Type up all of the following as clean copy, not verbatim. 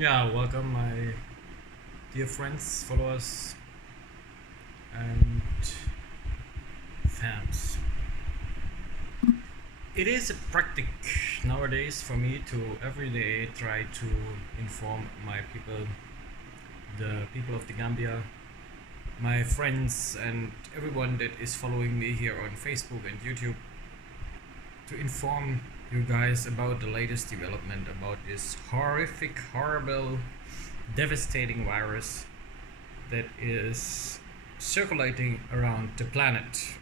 Yeah, welcome, my dear friends, followers, and fans. It is a practice nowadays for me to every day try to inform my people, the people of the Gambia, my friends, and everyone that is following me here on Facebook and YouTube to inform you guys about the latest development about this horrific, horrible, devastating virus that is circulating around the planet.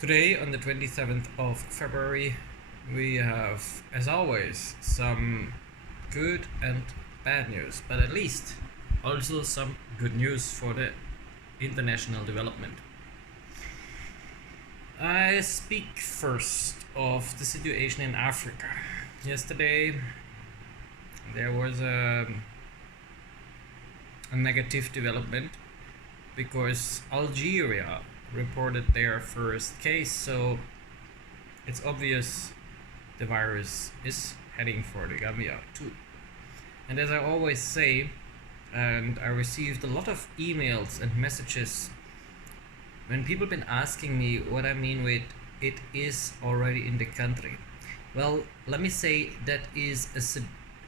Today, on the 27th of February, we have, as always, some good and bad news, but at least also some good news for the international development. I speak first of the situation in Africa. Yesterday, there was a negative development because Algeria reported their first case, so it's obvious the virus is heading for the Gambia too. And as I always say, and I received a lot of emails and messages when people been asking me what I mean with it is already in the country. Well, let me say that is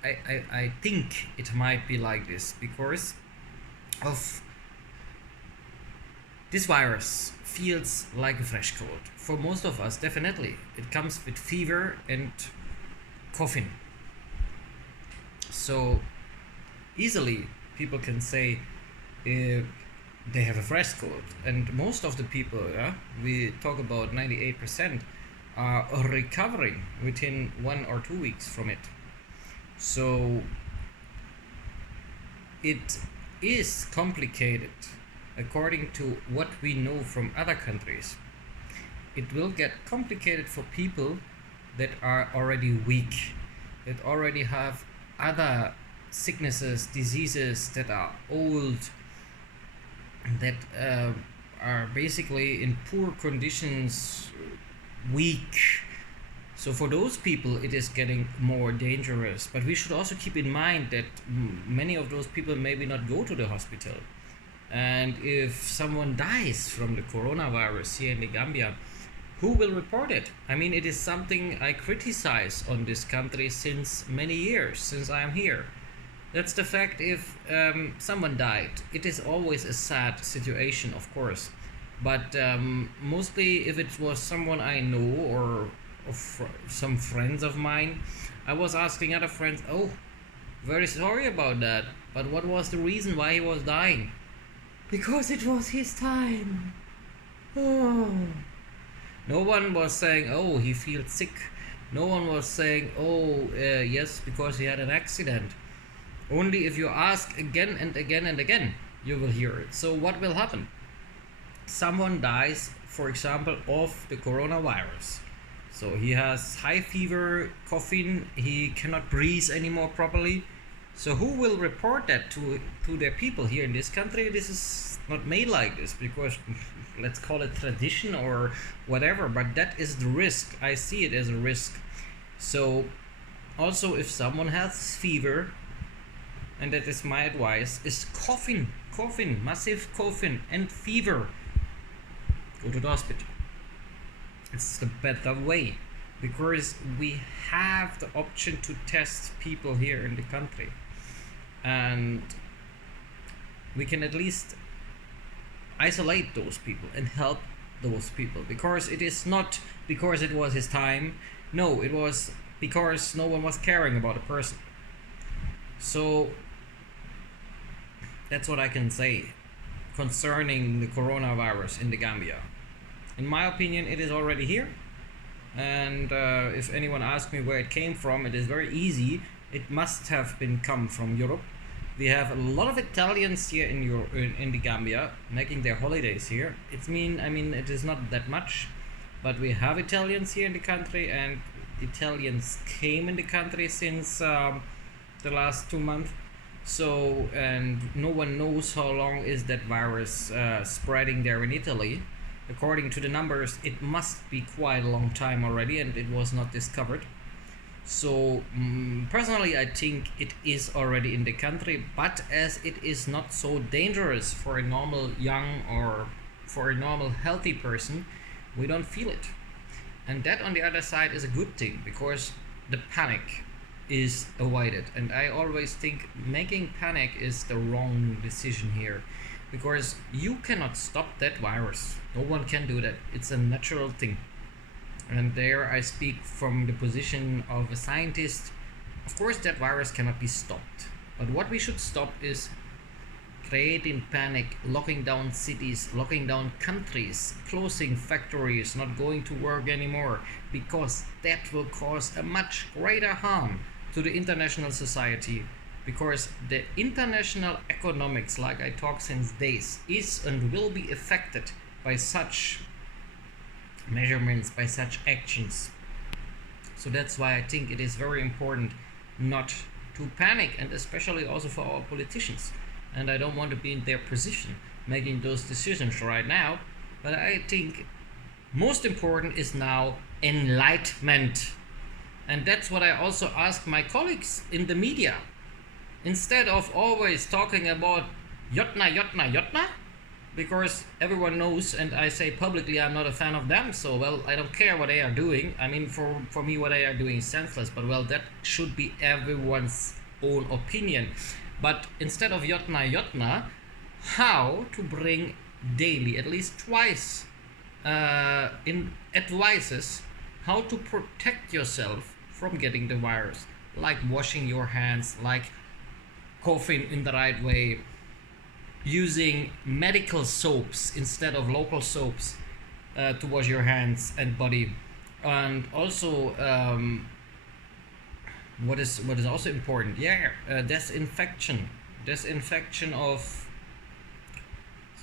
I think it might be like this because of this virus feels like a fresh cold. For most of us, definitely. It comes with fever and coughing. So easily people can say they have a fresh cold. And most of the people, we talk about 98%, are recovering within 1 or 2 weeks from it. So it is complicated according to what we know from other countries. It will get complicated for people that are already weak, that already have other sicknesses, diseases, that are old, that are basically in poor conditions, weak. So for those people, it is getting more dangerous. But we should also keep in mind that many of those people maybe not go to the hospital. And if someone dies from the coronavirus here in the Gambia, who will report it? I mean, it is something I criticize on this country since many years, since I am here. That's the fact. If someone died, it is always a sad situation, of course. But mostly if it was someone I know or some friends of mine, I was asking other friends, oh, very sorry about that. But what was the reason why he was dying? Because it was his time. Oh. No one was saying, oh, he feels sick. No one was saying, oh, yes, because he had an accident. Only if you ask again and again and again, you will hear it. So what will happen? Someone dies, for example, of the coronavirus. So he has high fever, coughing, he cannot breathe anymore properly. So who will report that to their people here in this country? This is not made like this because let's call it tradition or whatever, but that is the risk. I see it as a risk. So also if someone has fever, and that is my advice, is coughing, massive coughing and fever, go to the hospital. It's the better way because we have the option to test people here in the country, and we can at least isolate those people and help those people, because it is not because it was his time. No, it was because no one was caring about the person. So that's what I can say concerning the coronavirus in the Gambia. In my opinion, it is already here. And if anyone asks me where it came from, it is very easy. It must have been come from Europe. We have a lot of Italians here in the Gambia making their holidays here. I mean, it is not that much, but we have Italians here in the country, and Italians came in the country since the last 2 months. So, and no one knows how long is that virus spreading there in Italy. According to the numbers, it must be quite a long time already, and it was not discovered. So personally, I think it is already in the country, but as it is not so dangerous for a normal young or for a normal healthy person, we don't feel it. And that on the other side is a good thing because the panic is avoided. And I always think making panic is the wrong decision here because you cannot stop that virus. No one can do that. It's a natural thing. And there I speak from the position of a scientist. Of course, that virus cannot be stopped. But what we should stop is creating panic, locking down cities, locking down countries, closing factories, not going to work anymore, because that will cause a much greater harm to the international society. Because the international economics, like I talk since days, is and will be affected by such measurements, by such actions. So that's why I think it is very important not to panic, and especially also for our politicians. And I don't want to be in their position making those decisions right now, but I think most important is now enlightenment. And that's what I also ask my colleagues in the media. Instead of always talking about Jotna, Jotna, Jotna, because everyone knows, and I say publicly I'm not a fan of them, so well, I don't care what they are doing. I mean, for me what they are doing is senseless, but well, that should be everyone's own opinion. But instead of Jotna, Jotna, how to bring daily, at least twice, in advices how to protect yourself from getting the virus, like washing your hands, like coughing in the right way, using medical soaps instead of local soaps to wash your hands and body, and also what is also important, disinfection of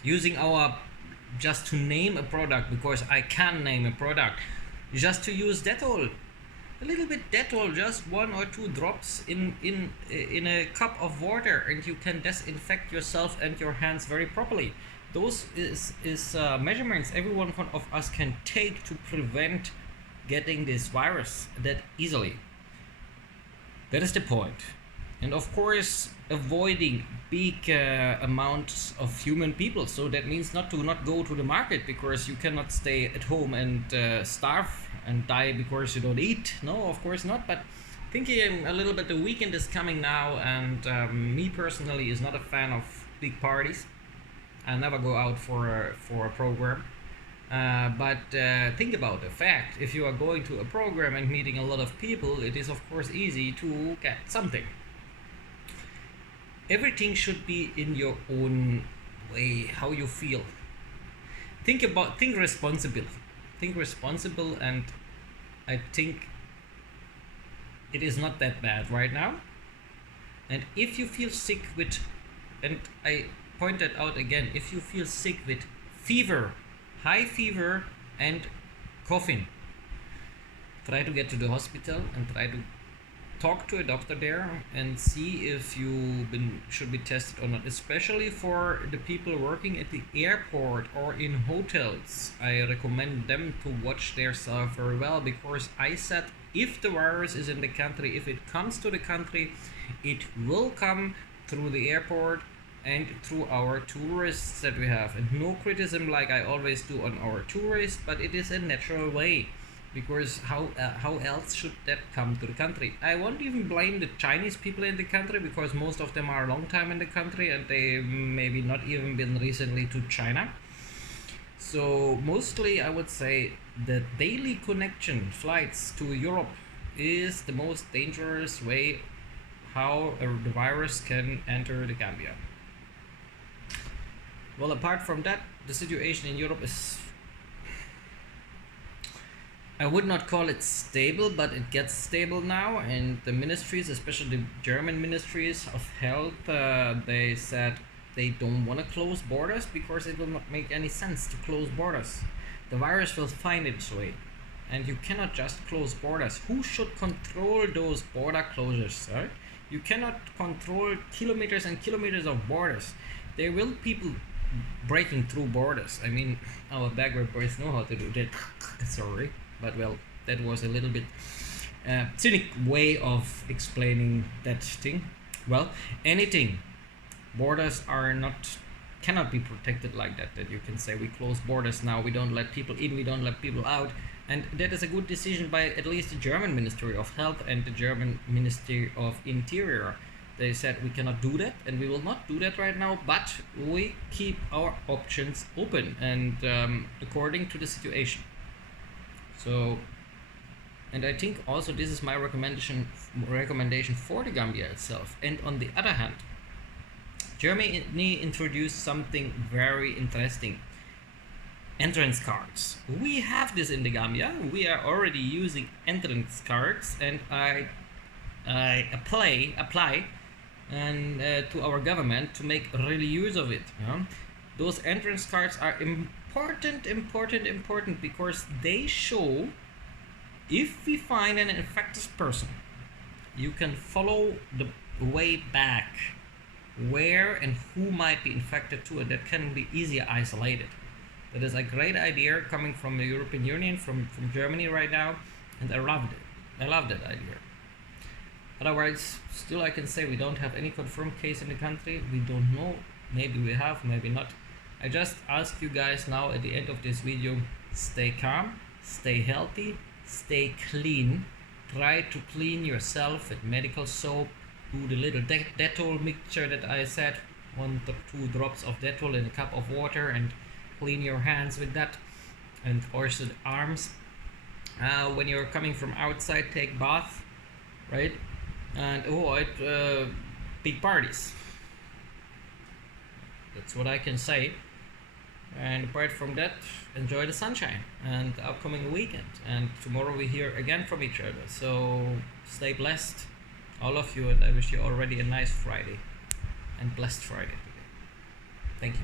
using our, just to name a product, because I can name a product, just to use Dettol, a little bit Dettol, just 1 or 2 drops in a cup of water, and you can disinfect yourself and your hands very properly. Those is measurements everyone of us can take to prevent getting this virus that easily. That is the point. And of course, avoiding big amounts of human people. So that means not go to the market, because you cannot stay at home and starve and die because you don't eat. No, of course not. But thinking a little bit, the weekend is coming now, and me personally is not a fan of big parties. I never go out for a program. But think about the fact, if you are going to a program and meeting a lot of people, it is of course easy to get something. Everything should be in your own way, how you feel. Think responsible. And I think it is not that bad right now. And if you feel sick with, and I pointed out again, if you feel sick with fever, high fever and coughing, try to get to the hospital and try to talk to a doctor there and see if you should be tested or not, especially for the people working at the airport or in hotels. I recommend them to watch themselves very well, because I said, if the virus is in the country, if it comes to the country, it will come through the airport and through our tourists that we have. And no criticism like I always do on our tourists, but it is a natural way, because how else should that come to the country? I won't even blame the Chinese people in the country, because most of them are a long time in the country and they maybe not even been recently to China. So mostly I would say the daily connection flights to Europe is the most dangerous way how the virus can enter the Gambia. Well, apart from that, the situation in Europe is, I would not call it stable, but it gets stable now. And the ministries, especially the German ministries of health, they said they don't want to close borders, because it will not make any sense to close borders. The virus will find its way, and you cannot just close borders. Who should control those border closures, right? You cannot control kilometers and kilometers of borders. There will people breaking through borders. I mean, our backward boys know how to do that. Sorry, but well, that was a little bit cynic way of explaining that thing. Well, anything. Borders are not cannot be protected like that. That you can say we close borders now, we don't let people in, we don't let people out, and that is a good decision by at least the German Ministry of Health and the German Ministry of Interior. They said we cannot do that, and we will not do that right now, but we keep our options open and according to the situation. So, and I think also this is my recommendation for the Gambia itself. And on the other hand, Germany introduced something very interesting. Entrance cards. We have this in the Gambia. We are already using entrance cards, and I apply and to our government to make really use of it. Those entrance cards are important because they show if we find an infected person, you can follow the way back where and who might be infected too, and that can be easier isolated. That is a great idea coming from the European Union, from Germany right now, and I loved it. I love that idea. Otherwise, still I can say we don't have any confirmed case in the country. We don't know. Maybe we have, maybe not. I just ask you guys now at the end of this video, stay calm, stay healthy, stay clean. Try to clean yourself with medical soap. Do the little Dettol mixture that I said, 1 to 2 drops of Dettol in a cup of water, and clean your hands with that, and also the arms. When you're coming from outside, take bath, right? And avoid big parties. That's what I can say. And apart from that, enjoy the sunshine and the upcoming weekend. And tomorrow we hear again from each other. So stay blessed, all of you, and I wish you already a nice Friday and blessed Friday today. Thank you.